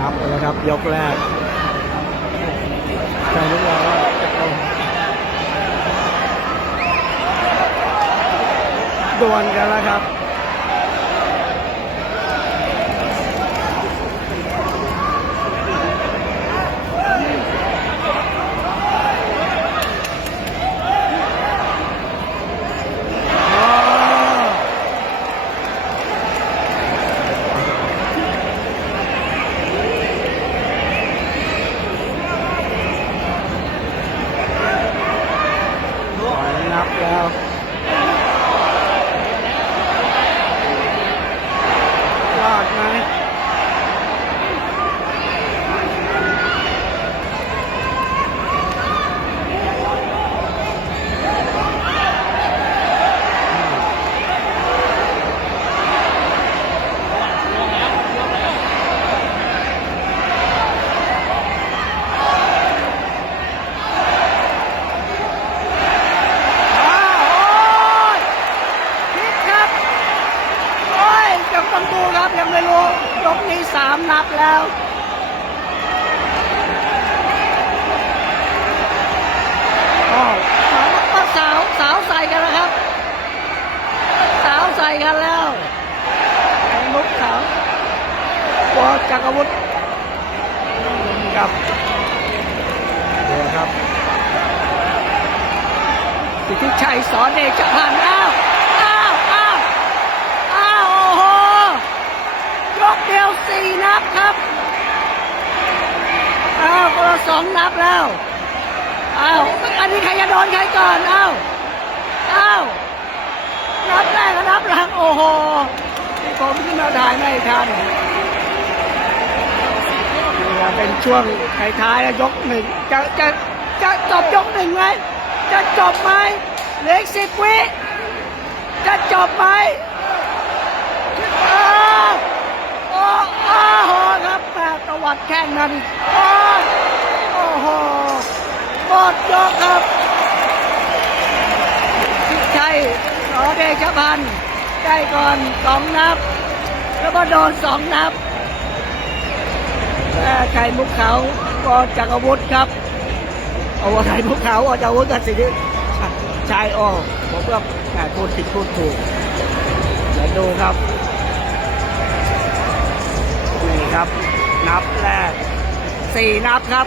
นับนะครับ ยกแรกใจลูกเราก็จะเอาดวลกันแล้วครับ อ๋อถอยนับแล้วรอดไหมอ้าวโอ้ยผิดครับ โอ้ยจะต้องดูครับ ยังไม่รู้ ยกนี้สามนับแล้วอ้าวก็สาวสาวใส่กันแล้วครับ สาวใส่กันแล้วไอ้มุกสาวปอจักรวุฒิกับเดี๋ยวครับสิทธิชัยสอนเดชพันธ์อ้าวอ้าวอ้าวอ้าวโอ้โหยกเดียวสี่นับครับอ้าวคนละส องนับแล้วอ้าวอันนี้ใครจะโดนใครก่อนอ้าวอ้าวนับแรกกับนับหลังโอ้โหนี่ผมขึ้นมาถ่ายไม่ทันเป็นช่วงท้ายๆแล้วยกหนึ่งจะจะจะจบยกหนึ่งไหมจะจบไหมเหลือสิบวิจะจบไหมอ้โอ้อ้าวครับแม่ตะวัดแข้งนั้นโอ้ ดยกครับพิชัยสอเดชพันธ์ได้ก่อนสองนับ แล้วก็โดนสองนับแต่ชัยมุกเขาก็จักรวุฒิครับโอ้ชัยมุกเขาก็จักรวุฒิกับสิทธิชัยอ้อผมก็แหมพูดผิดพูดถูกเดี๋ยวดูครับนี่ครับ นับแรกสี่นับครับ